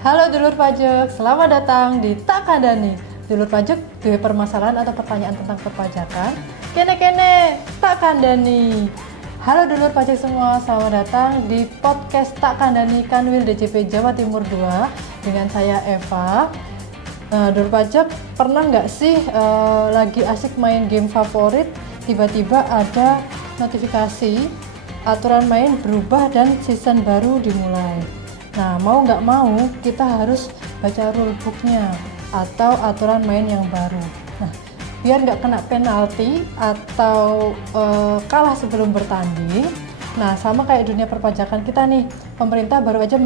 Halo dulur pajak, selamat datang di Tak Kandani. Dulur pajak duwe permasalahan atau pertanyaan tentang perpajakan? Kene Tak Kandani. Halo dulur pajak semua, selamat datang di podcast Tak Kandani Kanwil DJP Jawa Timur 2 dengan saya Eva. Dulur pajak pernah nggak sih lagi asik main game favorit, tiba-tiba ada notifikasi aturan main berubah dan season baru dimulai. Nah, mau nggak mau kita harus baca rulebooknya atau aturan main yang baru. Nah, biar nggak kena penalti atau kalah sebelum bertanding. Nah, sama kayak dunia perpajakan kita nih, pemerintah baru aja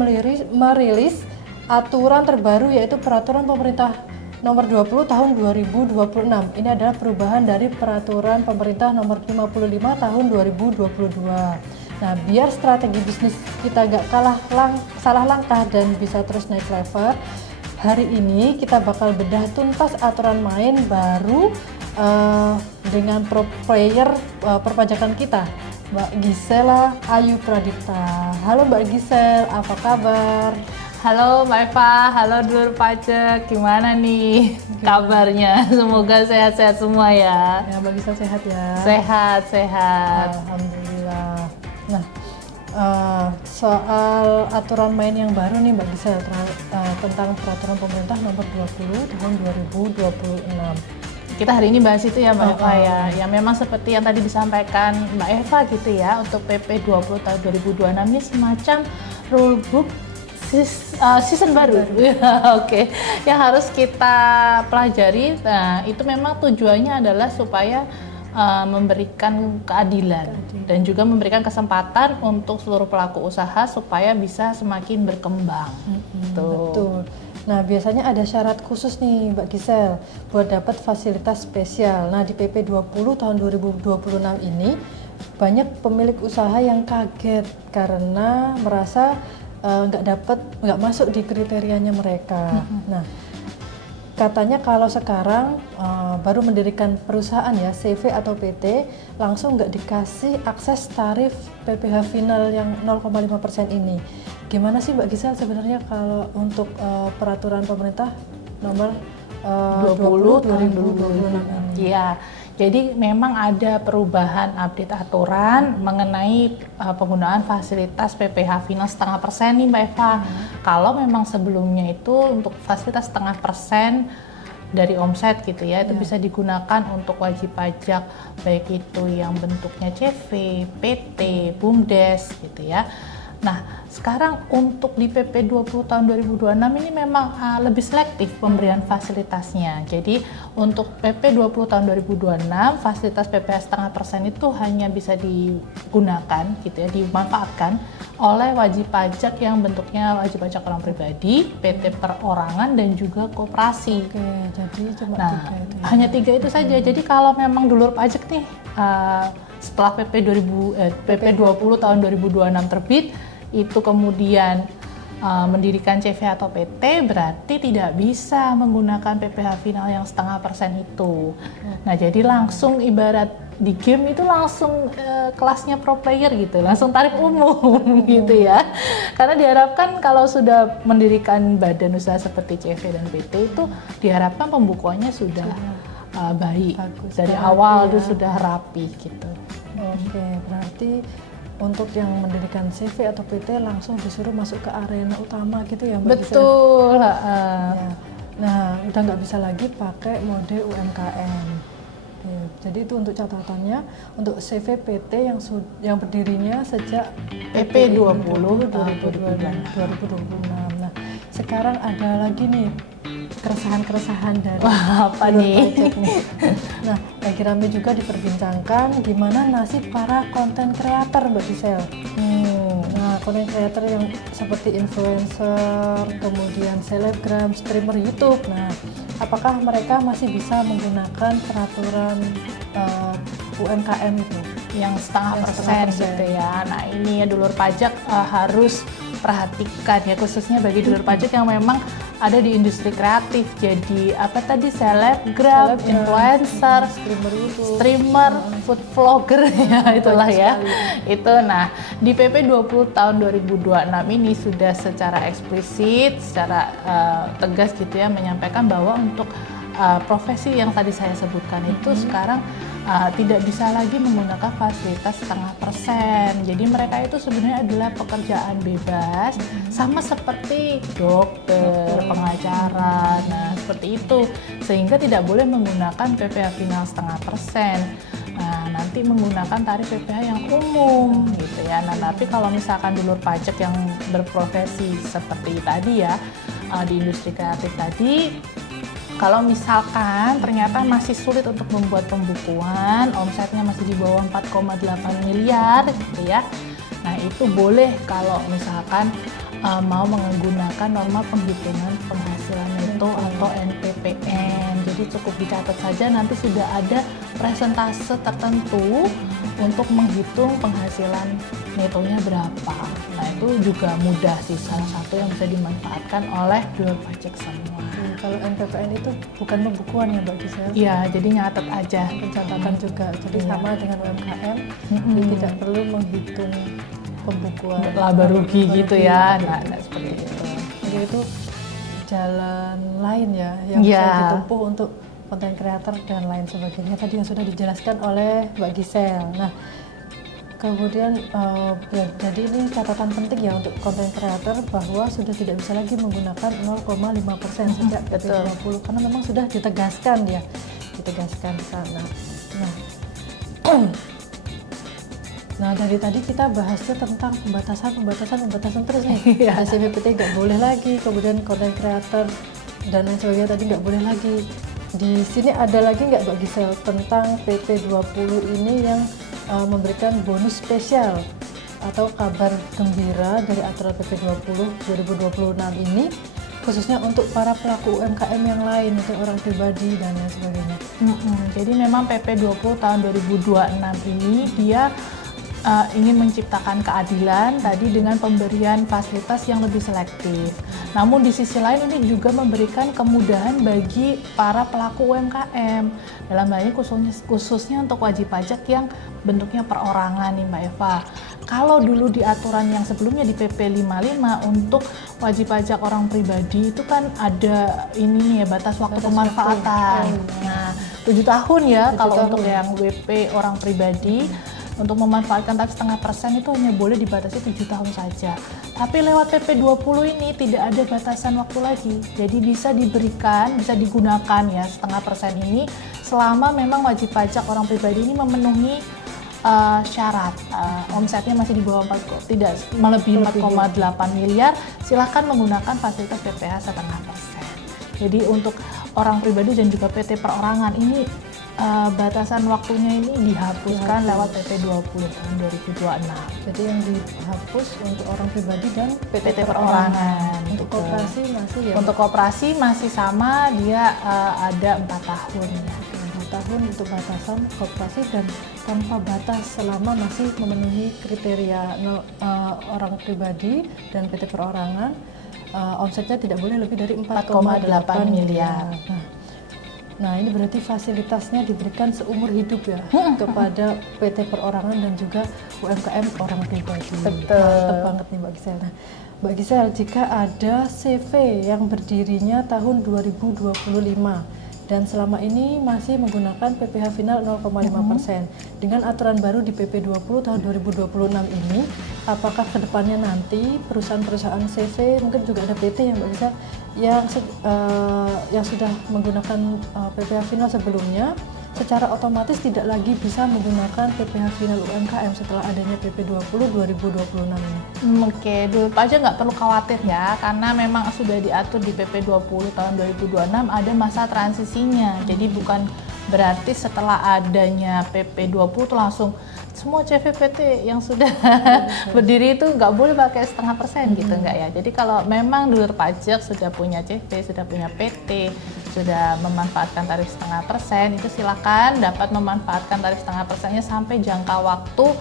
merilis aturan terbaru, yaitu peraturan pemerintah nomor 20 tahun 2026. Ini adalah perubahan dari peraturan pemerintah nomor 55 tahun 2022. Nah, biar strategi bisnis kita gak salah langkah dan bisa terus naik level, hari ini kita bakal bedah tuntas aturan main baru dengan pro player perpajakan kita, Mbak Gisela Ayu Pradipta. Halo Mbak Gisel, apa kabar? Halo Mbak Eva, halo dulur pajak, gimana nih kabarnya? Semoga sehat-sehat semua ya. Ya, Mbak Gisel sehat ya? Sehat. Alhamdulillah. Nah, soal aturan main yang baru nih Mbak Gisel, tentang peraturan pemerintah nomor 20 tahun 2026. Kita hari ini bahas itu ya Mbak Eva ya. Yang memang seperti yang tadi disampaikan Mbak Eva gitu ya, untuk PP 20 tahun 2026 ini semacam rulebook season baru. Oke. Yang harus kita pelajari. Nah, itu memang tujuannya adalah supaya memberikan keadilan dan juga memberikan kesempatan untuk seluruh pelaku usaha supaya bisa semakin berkembang. Betul. Nah, biasanya ada syarat khusus nih Mbak Gisel buat dapat fasilitas spesial. Nah, di PP 20 tahun 2026 ini banyak pemilik usaha yang kaget karena merasa nggak masuk di kriterianya mereka. Nah, katanya kalau sekarang baru mendirikan perusahaan ya, CV atau PT, langsung nggak dikasih akses tarif PPh final yang 0,5% ini. Gimana sih Mbak Gisel sebenarnya kalau untuk peraturan pemerintah nomor 20 tahun 2026 ini? Iya, jadi memang ada perubahan update aturan mengenai penggunaan fasilitas PPh final 0,5% nih Mbak Eva. Kalau memang sebelumnya itu untuk fasilitas 0,5% dari omset gitu ya, itu bisa digunakan untuk wajib pajak, baik itu yang bentuknya CV, PT, BUMDes gitu ya. Nah, sekarang untuk di PP 20 tahun 2026 ini memang lebih selektif pemberian fasilitasnya. Jadi untuk PP 20 tahun 2026 fasilitas PPh 0,5% itu hanya bisa digunakan gitu ya, dimanfaatkan oleh wajib pajak yang bentuknya wajib pajak orang pribadi, PT perorangan dan juga koperasi. Oke, jadi cuma tiga itu. Hanya 3 itu saja. Jadi kalau memang dulur pajak nih setelah PP 20 tahun 2026 terbit itu kemudian mendirikan CV atau PT, berarti tidak bisa menggunakan PPh final yang 0,5% itu. Nah, jadi langsung ibarat di game itu langsung kelasnya pro player gitu, langsung tarif umum gitu ya. Karena diharapkan kalau sudah mendirikan badan usaha seperti CV dan PT itu diharapkan pembukuannya sudah baik. Bagus, dari rapi awal ya. itu sudah rapi gitu. Oke, berarti untuk yang mendirikan CV atau PT langsung disuruh masuk ke arena utama gitu ya Mbak Gisel? Betul. Ya. Nah, udah nggak bisa lagi pakai mode UMKM. Oke, jadi itu untuk catatannya, untuk CV PT yang berdirinya sejak PP 20 2026. Nah, sekarang ada lagi nih keresahan dari apa dulur nih? pajak nih. Nah, lagi rame juga diperbincangkan gimana nasib para konten kreator Mbak Gisel. Nah, konten kreator yang seperti influencer, kemudian selebgram, streamer YouTube. Nah, apakah mereka masih bisa menggunakan peraturan UMKM itu? Yang 0,5% gitu ya. Nah, ini ya dulur pajak harus perhatikan ya, khususnya bagi dulur pajak yang memang ada di industri kreatif, jadi apa tadi, selebgram, influencer, streamer, food vlogger ya itulah ya. Itu nah di PP 20 tahun 2026 ini sudah secara eksplisit, secara tegas gitu ya menyampaikan bahwa untuk profesi yang tadi saya sebutkan itu sekarang tidak bisa lagi menggunakan fasilitas 0,5%. Jadi mereka itu sebenarnya adalah pekerjaan bebas, sama seperti dokter, pengacara, nah seperti itu. Sehingga tidak boleh menggunakan PPh final 0,5%. Nah, nanti menggunakan tarif PPh yang umum gitu ya. Nah, tapi kalau misalkan dulur pajak yang berprofesi seperti tadi ya, di industri kreatif tadi, kalau misalkan ternyata masih sulit untuk membuat pembukuan, omsetnya masih di bawah 4,8 miliar gitu ya. Nah, itu boleh kalau misalkan mau menggunakan norma penghitungan penghasilan neto atau NPPN. Jadi cukup dicatat saja, nanti sudah ada presentase tertentu untuk menghitung penghasilan netonya berapa. Nah, itu juga mudah sih, salah satu yang bisa dimanfaatkan oleh dulur pajak semua. Kalau NPPN itu bukan pembukuan ya Mbak Gisel? Iya, jadi nyatet aja. Pencatatan juga, jadi sama dengan UMKM, jadi tidak perlu menghitung pembukuan laba rugi gitu ya. Nah, seperti itu. Jadi itu jalan lain ya yang bisa ditempuh untuk konten kreator dan lain sebagainya tadi yang sudah dijelaskan oleh Mbak Gisel. Nah, kemudian jadi ini catatan penting ya untuk konten kreator bahwa sudah tidak bisa lagi menggunakan 0,5% sejak PP 20 karena memang sudah ditegaskan ya, ditegaskan di sana. Nah, dari tadi kita bahasnya tentang pembatasan terus nih. CVPT nggak boleh lagi, kemudian konten kreator dan lain sebagainya tadi nggak boleh lagi. Di sini ada lagi nggak Mbak Gisel tentang PP 20 ini yang memberikan bonus spesial atau kabar gembira dari aturan PP 20 2026 ini khususnya untuk para pelaku UMKM yang lain, itu orang pribadi dan lain sebagainya. Jadi memang PP 20 tahun 2026 ini dia ingin menciptakan keadilan tadi dengan pemberian fasilitas yang lebih selektif. Namun di sisi lain ini juga memberikan kemudahan bagi para pelaku UMKM. Dalam hal ini khususnya untuk wajib pajak yang bentuknya perorangan nih Mbak Eva. Kalau dulu di aturan yang sebelumnya di PP 55 untuk wajib pajak orang pribadi itu kan ada ini ya batas waktu pemanfaatan. Nah, 7 tahun ya kalau untuk yang WP orang pribadi. Untuk memanfaatkan tarif 0,5% itu hanya boleh dibatasi 7 tahun saja. Tapi lewat PP 20 ini tidak ada batasan waktu lagi. Jadi bisa diberikan, bisa digunakan ya 0,5% ini selama memang wajib pajak orang pribadi ini memenuhi syarat omsetnya masih di bawah tidak melebihi 4,8 miliar, silakan menggunakan fasilitas PPh 0,5%. Jadi untuk orang pribadi dan juga PT perorangan ini batasan waktunya ini dihapuskan lewat PP 20 tahun 2026. Jadi yang dihapus untuk orang pribadi dan PT perorangan. Untuk koperasi masih ya? Untuk koperasi masih sama, dia ada 4 tahun ya. 4 tahun untuk batasan koperasi dan tanpa batas selama masih memenuhi kriteria orang pribadi dan PT perorangan, omsetnya tidak boleh lebih dari 4,8 miliar. Nah, ini berarti fasilitasnya diberikan seumur hidup ya kepada PT perorangan dan juga UMKM orang pribadi. Betul. Mantap banget nih Mbak Gisel. Nah, Mbak Gisel, jika ada CV yang berdirinya tahun 2025 dan selama ini masih menggunakan PPh final 0,5%. Dengan aturan baru di PP 20 tahun 2026 ini, apakah kedepannya nanti perusahaan-perusahaan CV, mungkin juga ada PT yang Mbak Gisel, yang sudah menggunakan PPh final sebelumnya, secara otomatis tidak lagi bisa menggunakan PPh final UMKM setelah adanya PP 20 2026 ini. Oke, dulu aja nggak perlu khawatir ya, karena memang sudah diatur di PP 20 tahun 2026 ada masa transisinya. Jadi bukan berarti setelah adanya PP 20 itu langsung semua CVPT yang sudah berdiri itu nggak boleh pakai 0,5% gitu, nggak ya. Jadi kalau memang dulur pajak sudah punya CV, sudah punya PT, sudah memanfaatkan tarif 0,5%, itu silakan dapat memanfaatkan tarif 0,5%-nya sampai jangka waktu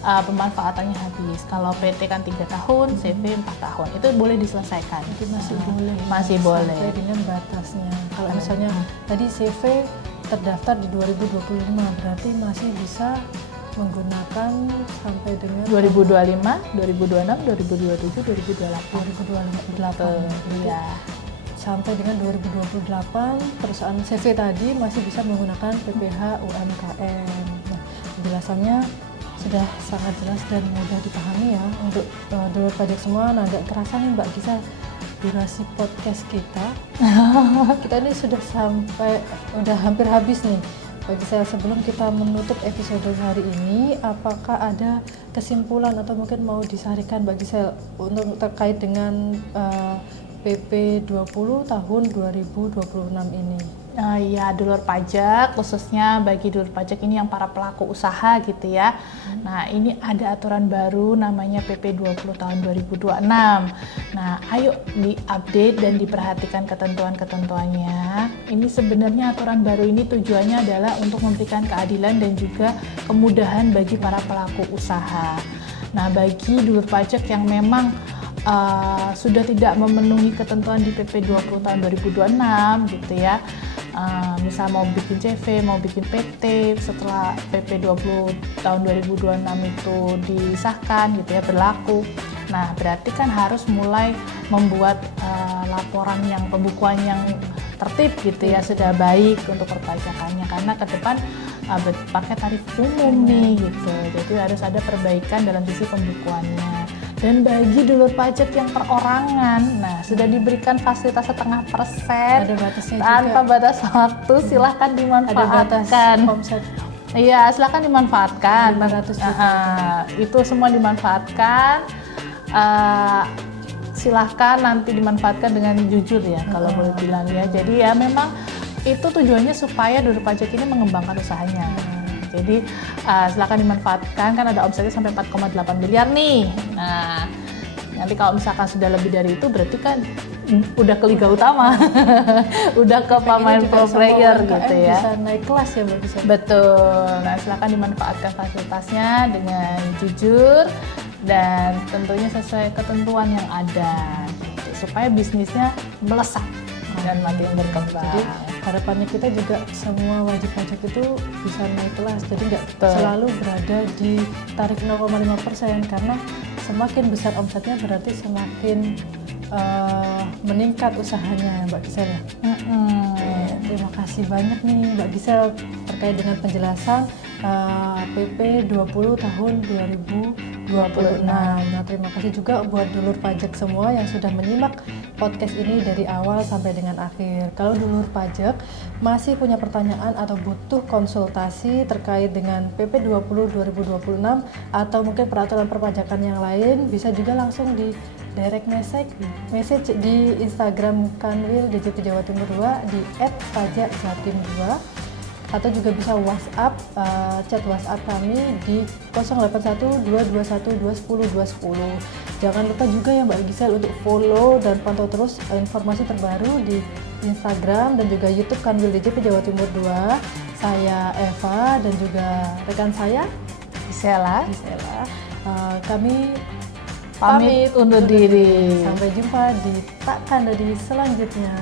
pemanfaatannya habis. Kalau PT kan 3 tahun, CV 4 tahun, itu boleh diselesaikan. Itu masih boleh. Masih boleh. Sampai dengan batasnya. Kalau misalnya tadi CV terdaftar di 2025, berarti masih bisa menggunakan sampai dengan 2025, 2026, 2027, 2028. 2028. Iya. Sampai dengan 2028 perusahaan CV tadi masih bisa menggunakan PPh UMKM. Nah, penjelasannya sudah sangat jelas dan mudah dipahami ya untuk dulur pajak semua. Nah, nggak kerasa nih Mbak Gisel durasi podcast kita. Kita ini udah hampir habis nih. Mbak Gisel, sebelum kita menutup episode hari ini, apakah ada kesimpulan atau mungkin mau disarikan Mbak Gisel untuk terkait dengan PP 20 tahun 2026 ini? Ya, dulur pajak, khususnya bagi dulur pajak ini yang para pelaku usaha gitu ya. Nah, ini ada aturan baru namanya PP 20 tahun 2026. Nah, ayo diupdate dan diperhatikan ketentuan-ketentuannya. Ini sebenarnya aturan baru ini tujuannya adalah untuk memberikan keadilan dan juga kemudahan bagi para pelaku usaha. Nah, bagi dulur pajak yang memang sudah tidak memenuhi ketentuan di PP 20 tahun 2026 gitu ya, misal mau bikin CV, mau bikin PT setelah PP 20 tahun 2026 itu disahkan gitu ya, berlaku. Nah, berarti kan harus mulai membuat laporan yang pembukuan yang tertib gitu ya, sudah baik untuk perpajakannya, karena ke depan pakai tarif umum nih gitu. Jadi harus ada perbaikan dalam sisi pembukuannya. Dan bagi dulur pajak yang perorangan, nah sudah diberikan fasilitas 0,5%, Ada batasnya tanpa juga. batas waktu, silahkan Ada batas dimanfaatkan. omset Iya, silahkan dimanfaatkan. 500 juta. Itu semua dimanfaatkan. Silahkan nanti dimanfaatkan dengan jujur ya, kalau boleh bilang ya. Jadi ya memang itu tujuannya supaya dulur pajak ini mengembangkan usahanya. Jadi silakan dimanfaatkan, kan ada omsetnya sampai 4,8 miliar nih. Nah, nanti kalau misalkan sudah lebih dari itu berarti kan udah ke liga utama, udah ke pemain pro player gitu ya. Bisa naik kelas ya Mbak Gisel. Betul. Nah, silakan dimanfaatkan fasilitasnya dengan jujur dan tentunya sesuai ketentuan yang ada, gitu, supaya bisnisnya melesat dan makin berkembang. Jadi harapannya kita juga semua wajib pajak itu bisa naik kelas, jadi nggak Betul. selalu berada di tarif 0,5%, karena semakin besar omsetnya berarti semakin meningkat usahanya Mbak Gisel ya. Terima kasih banyak nih Mbak Gisel terkait dengan penjelasan PP 20 tahun 2026. Nah, terima kasih juga buat dulur pajak semua yang sudah menyimak podcast ini dari awal sampai dengan akhir. Kalau dulur pajak masih punya pertanyaan atau butuh konsultasi terkait dengan PP 20 2026 atau mungkin peraturan perpajakan yang lain, bisa juga langsung di direct message di Instagram Kanwil DJP Jawa Timur 2 di @pajakjatim2, atau juga bisa WhatsApp, chat WhatsApp kami di 081221210210. Jangan lupa juga ya Mbak Gisel untuk follow dan pantau terus informasi terbaru di Instagram dan juga YouTube Kanwil DJP Jawa Timur 2. Saya Eva dan juga rekan saya Gisela. Kami Pamit undur diri. Sampai jumpa di Tak Kandani selanjutnya.